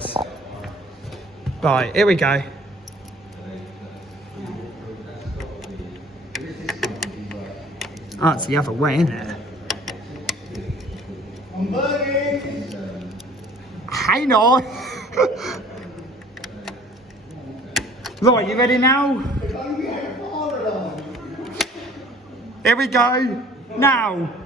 seconds. Right, here we go. Oh, it's the other way, isn't it? Hang on. Right, you ready now? Here we go. Now.